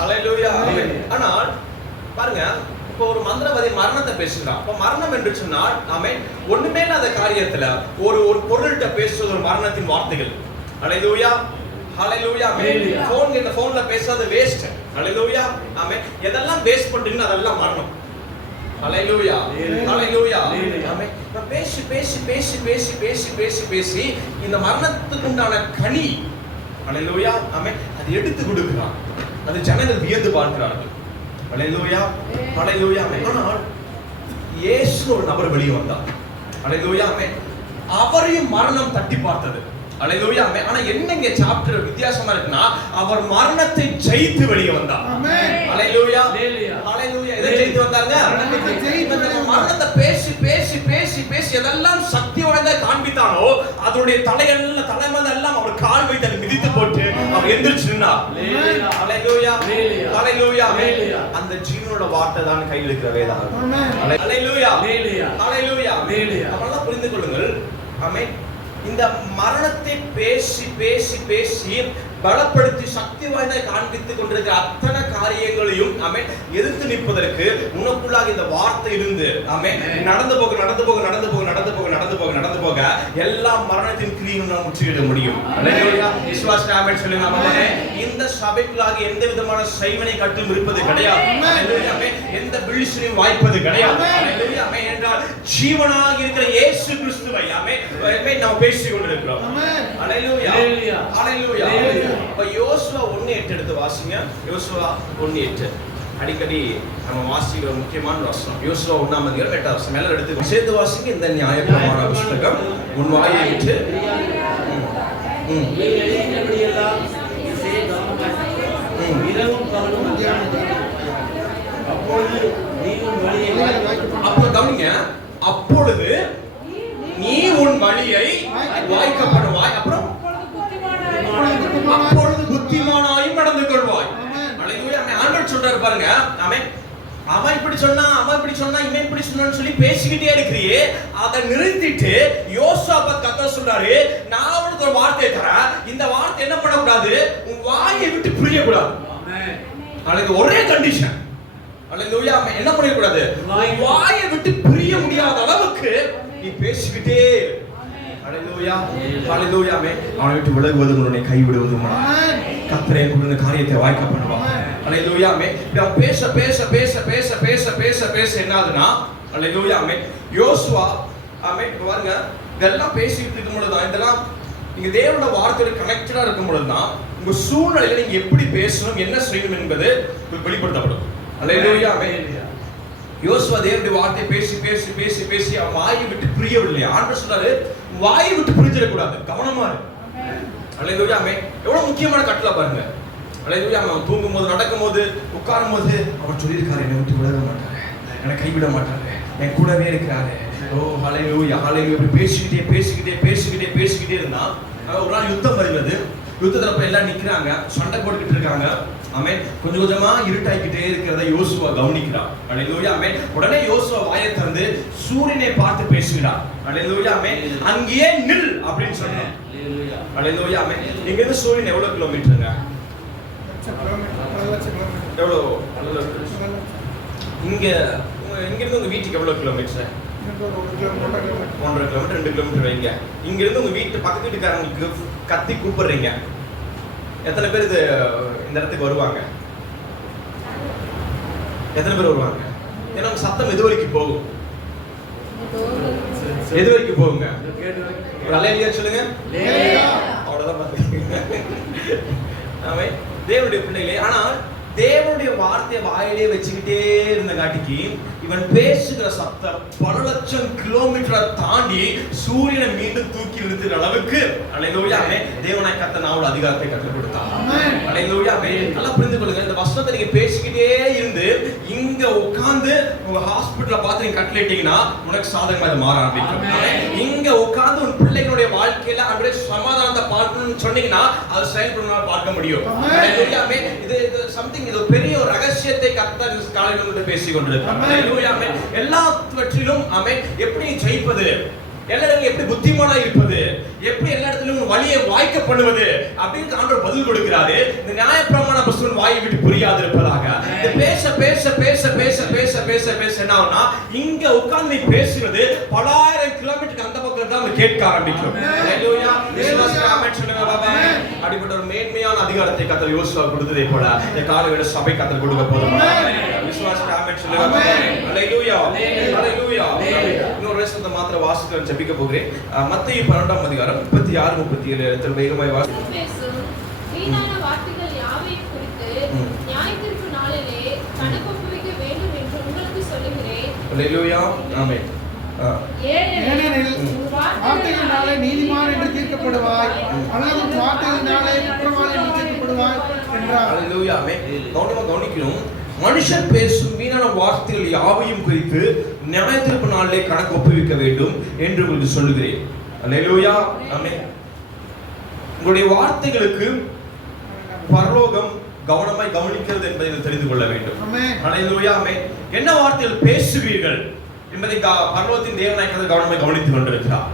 ஹalleluya ஆனால் பாருங்க இப்போ ஒரு மந்திரவாதி மரணத்தை பேசுறான் அப்ப மரணம் என்று சொன்னால் நாம ஒண்ணுமே இல்லாத காரியத்துல ஒரு ஒரு பொருள்கிட்ட பேசுறது ஒரு மரணத்தின் வார்த்தைகள் ஹalleluya ஹalleluya போன்ல பேசாத வேஸ்ட் ஹalleluya ஆமென் எதெல்லாம் பேஸ் பண்றீங்க அதெல்லாம் மரணம் ஹalleluya ஹalleluya ஆமென் பேசி பேசி பேசி பேசி பேசி பேசி பேசி இந்த மரணத்துக்கு உண்டான கனி ஹalleluya ஆமென் அது எடுத்து கொடுக்கிறான் அது ஜனங்கள் வியந்து பார்க்கிறார்கள் ஹalleluya ஹalleluya ஆனால் இயேசு ஒரு நபர் வெளியே வந்தார் ஹalleluya அவரையும் மரணம் தட்டி பார்த்தது ஹalleluya ஆனா என்னங்க சாப்டர் வித்தியாசமா இருக்குன்னா அவர் மரணத்தை ஜெயித்து வெளியே வந்தார் ஆமென் ஹalleluya ஹalleluya எதை ஜெயித்து வந்தாங்க மரணத்தை பேசி பேசி பேசி பேசி எதெல்லாம் சக்தி வாய்ந்த காண்பித்தானோ அதோட தலைமேல எல்லாம் அவர் கால் வைத்து அதை மிதித்து போட்டு அவர் எந்திரிச்சு நின்னார் ஹalleluya ஹalleluya அந்த ஜீவனோட வார்த்தை தான் கையில் இருக்கிற வேதாகம் ஹalleluya ஹalleluya அதனால புரிந்து கொள்ளுங்கள் ஆமென் இந்த மரணத்தை பேசி பேசி பேசி பலப்படுத்தி சக்தி வாய்ந்த காண்பித்துக் கொண்டிருக்கிற அத்தனை காரியங்களையும் ஆமென் எதிர்த்து நிற்பதற்கு உனக்குள்ளாக இந்த வார்த்தை இருந்து ஆமென் நடந்து போக நடந்து போக நடந்து போக நடந்து போக நடந்து போக நடந்து போக எல்லா மரணத்தின் கிரியையும் நாம் முற்றிட முடியும் ஹalleluya விசுவாசம் ஆமென் சொல்லுங்க ஆமென் இந்த சபைக்குள்ளாக எந்த விதமான சைவனை கட்டும் இருப்பது கிடையாது ஹalleluya எந்த பில்டிஷனையும் வாய்ப்பது கிடையாது ஹalleluya ஆமென் என்றால் ஜீவனாக இருக்கிற இயேசு கிறிஸ்துவை ஆமென் நாம் பேசிக் கொண்டிருக்கிறோம் ஆமென் ஹalleluya ஹalleluya அப்ப யோசுவா 1:8 எடுத்து வாசிங்க யோசுவா 1:8 அடிக்கடி நம்ம வாசிக்கிற முக்கியமான வசனம் யோசுவா 1:8 வசனம் எல்லாம் எடுத்து சேர்த்து வாசிங்க இந்த நியாயப்பிரமாண புத்தகம் உன் வாயை விட்டு அப்பொழுது நீ உன் வழியை வாய்க்கப்படுவாய் அப்புறம் அப்பொழுது புத்திமானாயும் நடந்து கொள்வாய் ஹalleluya ஆண்டவர் சொல்றாரு பாருங்க ஆமென் அவன் இப்படி சொன்னா அவன் இப்படி சொன்னா இவன் இப்படி சொன்னான்னு சொல்லி பேசிக்கிட்டே இருக்கிறியே அதை நிறுத்திட்டு யோசுவாவை கர்த்தர் சொல்றாரு நான் உனக்கு ஒரு வார்த்தை தரேன் இந்த வார்த்தை என்ன பண்ணக்கூடாது உன் வாயை விட்டு பிரிய கூடாது ஆமென் ஹalleluya ஒரே கண்டிஷன் ஹalleluya என்ன பண்ண கூடாது வாயை விட்டு பிரிய முடியாத அளவுக்கு நீ பேசிக்கிட்டே ஹalleluya ஹalleluya அவனை விட்டு விலகுவது உன்னை கைவிடுவது ஆமென் கர்த்தரே கொடுத்த காரியத்தை வாய்க்க பண்ணுவார் ஹalleluya நாம் பேச பேச பேச பேச பேச பேச பேச என்னதுனா ஹalleluya யோசுவா ஆமென் பாருங்க இதெல்லாம் பேசிட்டு இருக்கும்போது தான் இதெல்லாம் நீங்க தேவனோட வார்த்தையோட கனெக்டடா இருக்கும்போது தான் உங்க சூழ்நிலையில நீங்க எப்படி பேசணும் என்ன செய்யணும் என்பது வெளிப்படுத்தப்படும் ஹalleluya யோசுவா தேவனுடைய வார்த்தை பேசி பேசி பேசி பேசி அவன் வாயை விட்டு பிரியவில்லை ஆண்டவர் சொல்றாரு வாயை விட்டு பிரிஞ்சிட கூடாது கவனமா இரு ஹalleluya எவ்வளவு முக்கியமான கட்டளை பாருங்க ஹalleluya அவன் தூங்கும்போது நடக்கும்போது உட்காரும்போது அவர் சொல்லியிருக்காரு என்னை விட்டு விலக மாட்டாரு என்னை கைவிட மாட்டாரு என் கூடவே இருக்கிறாரு ஓ ஹalleluya ஹalleluya இப்படி பேசிக்கிட்டே பேசிக்கிட்டே பேசிக்கிட்டே பேசிக்கிட்டே இருந்தா ஒரு நாள் யுத்தம் வருகிறது யுத்தத்துல போய் எல்லாம் நிக்கிறாங்க சண்டை போட்டுக்கிட்டு இருக்காங்க ஆமென். கொஞ்சம் கொஞ்சமா இருட்டாக்கிட்டே இருக்கிறத யோசுவா கவனிக்கிறான். அல்லேலூயா ஆமென். உடனே யோசுவா வாயை திறந்து சூரியனை பார்த்து பேசுகிறான். அல்லேலூயா ஆமென். அங்கேயே நில் அப்படின்னு சொன்னான். அல்லேலூயா ஆமென். இங்க இருந்து சூரியன் எவ்வளவு கிலோமீட்டருங்க? எவ்வளவு? இங்க இருந்து உங்க வீட்டுக்கு எவ்வளவு கிலோமீட்டர்? 1.5 கிலோமீட்டர் 2 கிலோமீட்டர் வைங்க. இங்க இருந்து உங்க வீட்டு பக்கத்து வீட்டுக்காரங்களுக்கு கத்தி கூப்பிடுறீங்க. எத்தனை பேர் இந்த இடத்துக்கு வருவாங்க? எத்தனை பேர் வருவாங்க? ஏன்னா சத்தம் எது வரைக்கும் போகும்? எது வரைக்கும் போகுங்க? ஒரு அல்லேலூயா சொல்லுங்க. அவ்வளவுதான் பாத்தீங்க. ஆமென். தேவனுடைய பிள்ளைகளே, ஆனால் தேவனுடைய வார்த்தையை வாயிலே வச்சுக்கிட்டே இருந்த காட்டிக்கு இவன் பேசுகிற சத்தம் பல லட்சம் கிலோமீட்டரை தாண்டி சூரியனை மீண்டும் தூக்கி நிறுத்துற அளவுக்கு அல்லேலூயா தேவனாய் கர்த்தர் நாவோட அதிகாரத்தை கற்றுக் கொடுத்தார். அல்லேலூயா. நல்லா புரிந்து கொள்ளுங்க. இந்த வசனத்தை நீங்க பேசிக்கிட்டே இருந்து இங்க உட்கார்ந்து உங்க ஹாஸ்பிடல்ல பார்த்து நீங்க கட்டளிட்டீங்கன்னா உனக்கு சாதகமா அது மாற ஆரம்பிக்கும். இங்க உட்கார்ந்து உன் பிள்ளைகளுடைய வாழ்க்கையில அப்படியே சமாதானத்தை பார்க்கணும்னு சொன்னீங்கன்னா அது செயல்படுறதுனால பார்க்க முடியும். அல்லேலூயா. இது சம்திங் இது பெரிய ஒரு ரகசியத்தை கர்த்தர் காலையில வந்து பேசிக் கொண்டிருக்கிறார். அல்லேலூயா. எல்லாவற்றிலும் ஆமென். எப்படி ஜெயிப்பது, எல்லா இடங்களிலும் எப்படி புத்திமானா இருப்பது, எப்படி எல்லா இடத்திலும் வழியை வாய்க்க பண்ணுவது அப்படின்னு ஆண்டவர் பதில் கொடுக்கிறாரு. இந்த நியாயப்பிரமாண புத்தகம் வாயை விட்டு புரியாது இருப்பதாக. இந்த பேச பேச பேச பேச பேச பேச பேச என்ன ஆகும்னா இங்க உட்கார்ந்து நீ பேசுறது பலாயிரம் கிலோமீட்டருக்கு அந்த பக்கம் தான் கேட்க ஆரம்பிக்கும். அல்லேலூயா. விசுவாசிக்க ஆமென் சொல்லுங்க பாபா. அப்படிப்பட்ட ஒரு மேன்மையான அதிகாரத்தை கர்த்தர் யோசுவா கொடுத்ததே போல இந்த காலையில சபை கர்த்தர் கொடுக்க போறார். விசுவாசிக்க ஆமென் சொல்லுங்க பாபா. அல்லேலூயா. அல்லேலூயா. இன்னொரு வசனத்தை மாத்திர வாசித்து ஜெபிக்க போகிறேன். மத்தேயு 12ஆம் அதிகாரம் 36 37 இடத்தில் வேகமாய் பேசும் வீணான வார்த்தைகள் யாவையும் குறித்து நியாயத்தீர்ப்பு நாளிலே கணக்கு ஒப்புவிக்க வேண்டும் என்று உங்களுக்கு சொல்லுகிறேன். அல்லேலூயா. ஆமென். ஏனெனில் வார்த்தைகளினாலே நீதிமான் என்று தீர்க்கப்படுவாய், அல்லது வார்த்தைகளினாலே குற்றவாளி என்று தீர்க்கப்படுவாய் என்றார். அல்லேலூயா. ஆமென். கவனிக்கணும். மனுஷன் பேசும் வீணான வார்த்தைகள் யாவையும் குறித்து நியாயத்தீர்ப்பு நாளிலே கணக்கு ஒப்புவிக்க வேண்டும் என்று உங்களுக்கு சொல்லுகிறேன். அல்லேலூயா. ஆமென். உங்களுடைய வார்த்தைகளுக்கு பரலோகம் கவனமாய் கவனிக்கிறது என்பதை நீங்கள் தெரிந்து கொள்ள வேண்டும். அல்லேலூயா. ஆமென். என்ன வார்த்தைகள் பேசுவீர்கள் என்பதை பரலோகத்தின் தேவனாய் கவனமாய் கவனித்துக் கொண்டிருக்கிறார்.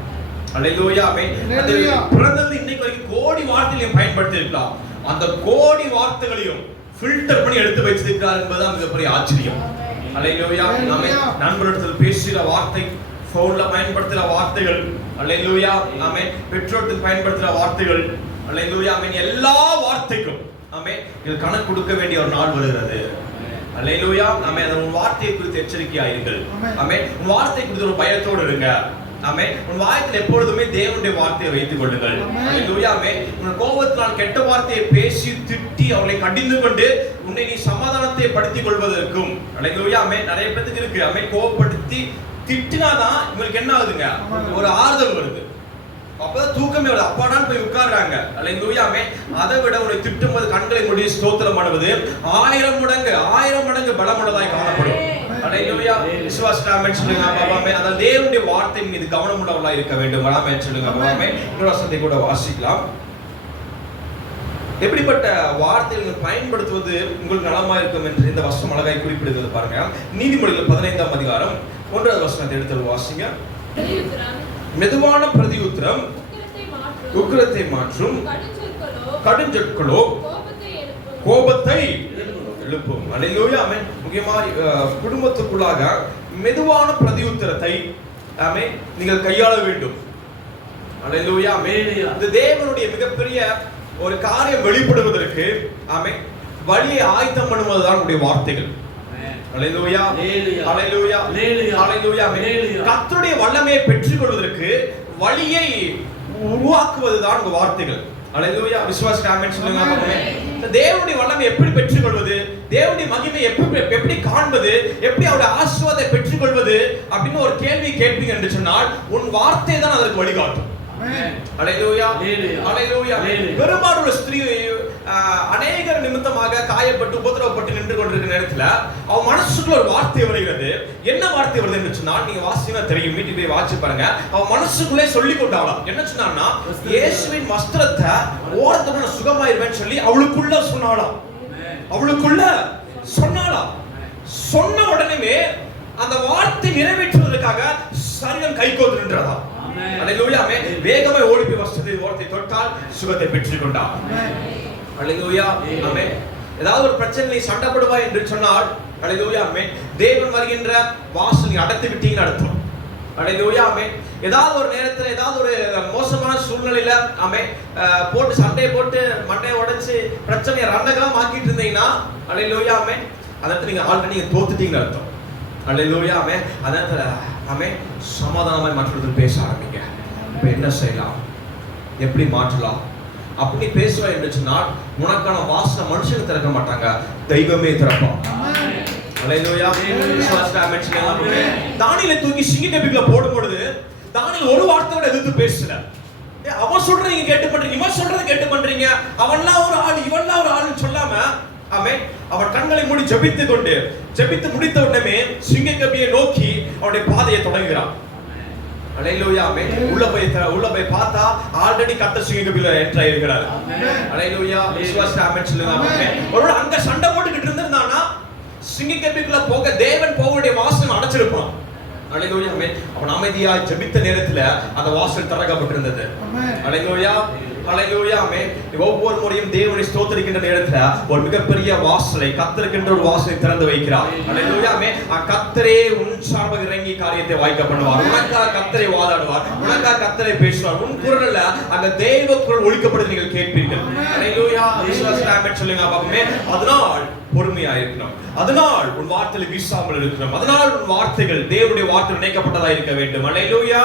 அல்லேலூயா. ஆமென். அது பிறந்தது இன்னைக்கு வரைக்கும் கோடி வார்த்தைகளையும் பயன்படுத்தி இருக்கலாம். அந்த கோடி வார்த்தைகளையும் ஃபில்டர் பண்ணி எடுத்து வச்சிருக்கிறார் என்பதுதான் மிகப்பெரிய ஆச்சரியம். அல்லேலூயா. ஆமென். நண்பரிடத்தில் பேசுகிற வார்த்தை, போன்ல பயன்படுத்துகிற வார்த்தைகள், அல்லேலூயா. ஆமென். பெற்றோருக்கு பயன்படுத்துகிற வார்த்தைகள், அல்லேலூயா. ஆமென். எல்லா வார்த்தைக்கும் ஆமென் இது கணக்கு கொடுக்க வேண்டிய ஒரு நாள் வருகிறது. அல்லேலூயா. ஆமென். அந்த வார்த்தையை குறித்து எச்சரிக்கையாயிருங்கள். ஆமென். உன் வார்த்தை குறித்து ஒரு பயத்தோடு இருங்க. ஆமென். உன் வாயத்தில் எப்பொழுதுமே தேவனுடைய வார்த்தையை வைத்துக் கொள்ளுங்கள். அல்லேலூயா. ஆமென். உன் கோபத்தினால் கெட்ட வார்த்தையை பேசி திட்டி அவளை கடிந்து கொண்டு உன்னை நீ சமாதானத்தை படுத்திக் கொள்வதற்கும், அல்லேலூயா. ஆமென். நிறைய பேருக்கு இருக்கு. ஆமென். கோபப்படுத்தி திட்டினாதான் இவங்களுக்கு என்ன ஆகுதுங்க? ஒரு ஆறுதல் வருது. அப்பதான் தூக்கமே வருது. அப்பாடான்னு போய் உட்கார்றாங்க. அல்லேலூயா. ஆமென். அதை விட உன்னை திட்டும்போது கண்களை மூடி ஸ்தோத்திரம் பண்ணுவது 1000 மடங்கு பலமுள்ளதாய் காணப்படும். அல்லேலூயா. விசுவாசிக்க ஆமென் சொல்லுங்க பாபா. ஆமென். அத தேவனுடைய வார்த்தை மீது கவனமுள்ளவர்களாய் இருக்க வேண்டும். ஆமென் சொல்லுங்க பாபா. ஆமென். இன்னொரு வசனத்தை கூட வாசிக்கலாம். எப்படிப்பட்ட வார்த்தைகள் பயன்படுத்துவது உங்களுக்கு நலமா இருக்கும் என்று இந்த வசனம் அழகாய் குறிப்பிடுகிறது பாருங்க. நீதிமொழிகள் 15ஆம் அதிகாரம் 1வது வசனத்தை எடுத்து வாசிங்க. மெதுவான பிரதியுத்தரம் உக்கிரத்தை மாற்றும், கடுஞ்சொற்களோ கோபத்தை எழுப்பும். அல்லேலூயா. ஆமென். முக்கியமா குடும்பத்துக்குள்ளாக மெதுவான பிரதியுத்தரத்தை ஆமென் நீங்கள் கையாள வேண்டும். அல்லேலூயா. ஆமென். இந்த தேவனுடைய மிகப்பெரிய ஒரு காரியம் வெளிப்படுவதற்கு ஆமென் வழியை ஆயத்தம் பண்ணுவதுதான் உங்களுடைய வார்த்தைகள். அல்லேலூயா. அல்லேலூயா. அல்லேலூயா. கர்த்தருடைய வல்லமையை பெற்றுக்கொள்வதற்கு வழியை உருவாக்குவதுதான் உங்க வார்த்தைகள். அல்லேலூயா. விசுவாசிக்க ஆமென் சொல்லுங்க. இந்த தேவனுடைய வல்லமை எப்படி பெற்றுக்கொள்வது, தேவனுடைய மகிமை எப்படி காண்பது, எப்படி அவருடைய ஆசீர்வாதத்தை பெற்றுக்கொள்வது அப்படின்னு ஒரு கேள்வி கேட்பீங்க என்று சொன்னால் உன் வார்த்தை தான் அதற்கு வழிகாட்டும். அல்லேலூயா. அல்லேலூயா. பெரும்பாலான ஸ்திரீ அநேகர் நிமித்தமாக காயப்பட்டு உபத்திரவப்பட்டு நின்று கொண்டிருக்கிற நேரத்துல அவ மனசுக்குள்ள ஒரு வார்த்தை வருகிறது. என்ன வார்த்தை வருது என்று சொன்னால் நீங்க வாசினா தெரியும், வீட்டுக்கு போய் வாசி பாருங்க. அவ மனசுக்குள்ளே சொல்லி கொண்டாளாம். என்ன சொன்னான்னா இயேசுவின் வஸ்திரத்தை ஓரத்தோட சுகமாயிருவேன்னு சொல்லி அவளுக்குள்ள சொன்னாளாம். அவளுக்குள்ள சொன்னாலாம். சொன்ன உடனே அந்த வார்த்தை நிறைவேற்றுவதற்காக சரீரம் கைகோத்து நின்றதா. அல்லேலூயா. ஆமென். வேகமாய் ஓடி போய் வசதி வார்த்தை தொட்டால் சுகத்தை பெற்றுக் கொண்டார். அல்லேலூயா. ஆமென். ஏதாவது ஒரு பிரச்சனை சண்டை போடுவாய் என்று சொன்னால் அல்லேலூயா. ஆமென். தேவன் வருகின்ற வாசலை அடைத்து விட்டீங்கன்னு அர்த்தம். அல்லேலூயா. ஆமென். ஏதாவது ஒரு நேரத்துல ஏதாவது ஒரு மோசமான சூழ்நிலையில ஆமென் போட்டு சண்டையை போட்டு மண்டையை உடைச்சு பிரச்சனையை ரண்டகம் ஆக்கிட்டு இருந்தீங்கன்னா அல்லேலூயா. ஆமென். அதற்கு நீங்க ஆல்ரெடி நீங்க தோத்துட்டீங்கன்னு அர்த்தம். அல்லேலூயா. ஆமென். அதனால ஆமென் சமாதானமாய் மற்றவர்கள் பேச ஆரம்பிங்க. இப்ப என்ன செய்யலாம், எப்படி மாற்றலாம் அப்படி பேசுவா என்று சொன்னால் உனக்கான வாசனை மனுஷன் திறக்க மாட்டாங்க, தெய்வமே திறப்பான். அல்லேலூயா. தானியேலை தூக்கி சிங்கக்கபிக்குள்ள போடும் பொழுது தானியேல் ஒரு வார்த்தையோட எதிர்த்து பேசல. அவன் சொல்றத நீங்க கேட்டு பண்றீங்க, இவன் சொல்றத கேட்டு பண்றீங்க, அவன்லாம் ஒரு ஆள் இவன்லாம் ஒரு ஆள்னு சொல்லாம ஆமென் அவர் கண்களை மூடி ஜெபித்து முடித்த உடனே சிங்கக்கபியை நோக்கி அவருடைய பாதையை தொடங்குகிறான். அல்லேலூயா. ஆமென். உள்ள போய் பார்த்தா ஆல்ரெடி கர்த்தர் சிங்கக்கபில என்டர் ஆயிருக்கிறார். அல்லேலூயா. விசுவாசி ஆமென் சொல்லுங்க. ஆமென். ஒருவேளை அங்க சண்டை போட்டுக்கிட்டு இருந்திருந்தானா சிங்கக்கபிக்குள்ள போக தேவன் போகக்கூடிய வாசல் அடைச்சிருப்பான். அல்லேலூயா. ஆமென். அவன் அமைதியாய் ஜெபித்த நேரத்துல அந்த வாசல் திறக்கப்பட்டிருந்தது. அல்லேலூயா. அல்லேலூயா. ஆமென். ஒவ்வொரு முறையும் தேவனை ஸ்தோத்திரிக்கின்ற நேரத்துல ஒரு மிகப்பெரிய வாசலை கர்த்தருக்கென்ற ஒரு வாசலை திறந்து வைக்கிறார். அல்லேலூயா. ஆமென். கர்த்தரே உன் சார்பாக இறங்கி காரியத்தை வாய்க்க பண்ணுவார். உனக்காக கர்த்தரை வாதாடுவார், உனக்காக கர்த்தரை பேசுவார். உன் குரல்ல அந்த தேவ குரல் ஒலிக்கப்படுவதை நீங்கள் கேட்பீர்கள். அல்லேலூயா. விசுவாசி ஆமென் சொல்லுங்க. ஆமென். அதனால் பொறுமையா இருக்கணும், அதனால் உன் வார்த்தைகளை வீசாமல் இருக்கணும், அதனால் உன் வார்த்தைகள் தேவனுடைய வார்த்தை இணைக்கப்பட்டதா இருக்க வேண்டும். அல்லேலூயா.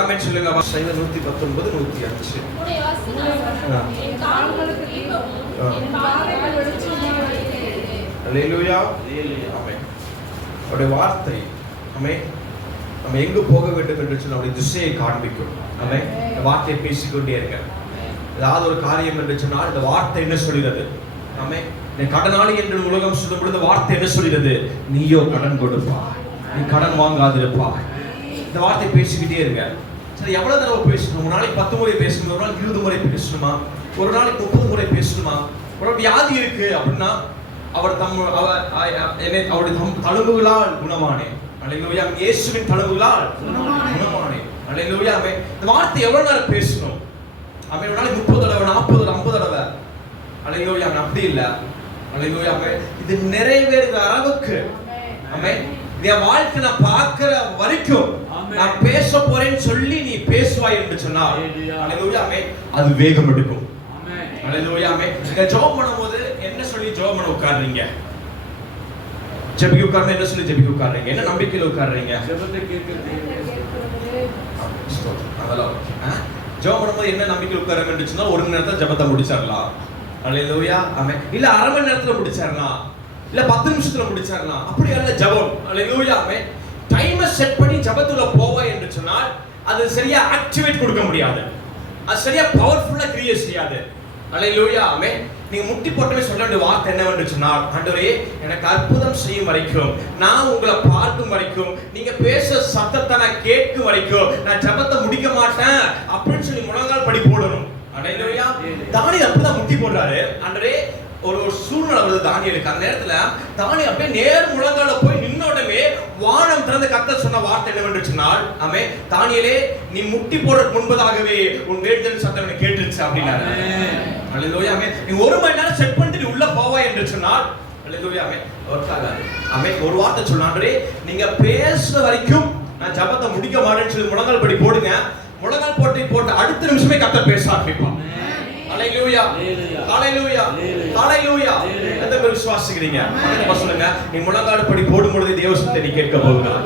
ஆமென் சொல்லுங்க. 119 105 உம்முடைய வசனம் என் கால்களுக்கு தீபமும் என் பாதைகளுக்கு வெளிச்சமுமாக இருக்கிறது. அல்லேலூயா. ஆமென். அவருடைய வார்த்தை ஆமென் நம்ம எங்கு போக வேண்டும் என்று சொன்ன அவருடைய திசையை காண்பிக்கும். ஆமென். இந்த வார்த்தையை பேசிக்கொண்டே இருங்க. ஏதாவது ஒரு காரியம் என்று சொன்னால் இந்த வார்த்தை என்ன சொல்கிறது? ஆமென். நீ கடனாளி என்று உலகம் சொல்லும் பொழுது வார்த்தை என்ன சொல்கிறது? நீயோ கடன் கொடுப்பாய், நீ கடன் வாங்காதிருப்பாய். இந்த வார்த்தை பேசிக்கிட்டே இருங்க. சரி, எவ்வளவு தடவை பேசணும்? ஒரு நாளைக்கு 10 முறை பேசணும், ஒரு நாளைக்கு 20 முறை பேசணுமா, ஒரு நாளைக்கு 30 முறை பேசணுமா? ஒரு வியாதி இருக்கு அப்படின்னா அவர் அவருடைய தழும்புகளால் குணமானேன். அல்லேலூயா. இயேசுவின் தழும்புகளால் குணமானேன். அல்லேலூயா. இந்த வார்த்தை எவ்வளவு நேரம் பேசணும்? அவன் ஒரு நாளைக்கு 30 தடவை 40 தடவை 50 தடவை. அல்லேலூயா. அப்படி இல்ல. அல்லேலூயா. இது நிறைவேறுகிற அளவுக்கு ஆமென் என் வாழ்க்கை நான் பார்க்கிற வரைக்கும் நான் பேச போறேன்னு சொல்லி நீ பேசுவாய் என்று சொன்னால் அல்லேலூயா. அது வேகம் எடுக்கும். அல்லேலூயா. நீங்க ஜெபம் பண்ணும்போது என்ன சொல்லி ஜெபம் பண்ண உட்கார்றீங்க? ஜெபிக்க உட்கார்ந்து என்ன சொல்லி ஜெபிக்க உட்கார்றீங்க? என்ன நம்பிக்கையில உட்கார்றீங்க? ஜெபத்தை கேட்கிறது. அதெல்லாம் ஜெபம் பண்ணும்போது என்ன நம்பிக்கையில உட்கார்றீங்க என்று சொன்னா ஒரு மணி நேரத்துல ஜெபத்தை முடிச்சிடலாம். அல்லேலூயா. ஆமென். இல்ல அரை மணி நேரத்துல முடிச்சிடலாம், இல்ல 10 நிமிஷத்துல முடிச்சிடலாம். அப்படி அல்ல ஜெபம். அல்லேலூயா. ஆமென். டைமை செட் பண்ணி ஜெபத்துல போவாய் என்று சொன்னால் அது சரியா ஆக்டிவேட் கொடுக்க முடியாது, அது சரியா பவர்ஃபுல்லா கிரியேட் செய்யாது. அல்லேலூயா. ஆமென். நீங்க முட்டி போட்டவே சொல்ல வேண்டிய வார்த்தை என்னவென்று சொன்னால், ஆண்டவரே எனக்கு அற்புதம் செய்யும் வரைக்கும், நான் உங்களை பார்க்கும் வரைக்கும், நீங்க பேச சத்தத்தை நான் கேட்கும் வரைக்கும் நான் ஜெபத்தை முடிக்க மாட்டேன் அப்படின்னு சொல்லி முழங்கால் படி போடணும். அல்லேலூயா. தானியேல் அப்படிதான் முட்டி போடுறாரு. ஆண்டவரே ஒரு சூழ்நிலை வருது தானியேலுக்கு. அந்த நேரத்துல தானியேல் அப்படியே நேர் முழங்கால போய் நின்ன உடனே வானம் திறந்து கர்த்தர் சொன்ன வார்த்தை என்னவென்று சொன்னால், ஆமென், தானியேலே நீ முட்டி போடுறதுக்கு முன்பதாகவே உன் வேண்டுதல் சத்தம் எனக்கு கேட்டுருச்சு அப்படின்னாரு. அல்லேலூயா. ஆமென். நீ ஒரு மணி நேரம் செட் பண்ணிட்டு நீ உள்ள போவாய் என்று சொன்னால் அல்லேலூயா. ஆமென். ஆமென். ஒரு வார்த்தை சொன்ன, ஆண்டவரே நீங்க பேசுற வரைக்கும் நான் ஜெபத்தை முடிக்க மாட்டேன்னு சொல்லி முழங்கால் படி போடுங்க. முழங்கால் போட்டு அடுத்த நிமிஷமே கர்த்தர் பேச ஆரம்பிப்பான். ஹalleluya. ஹalleluya. ஹalleluya. எத்தனை பேர் விசுவாசிக்கிறீங்க? சொல்லுங்க. நீ முழங்கால் படி போடும் பொழுது தேவ சத்தத்தை நீ கேட்க போகிறாய்.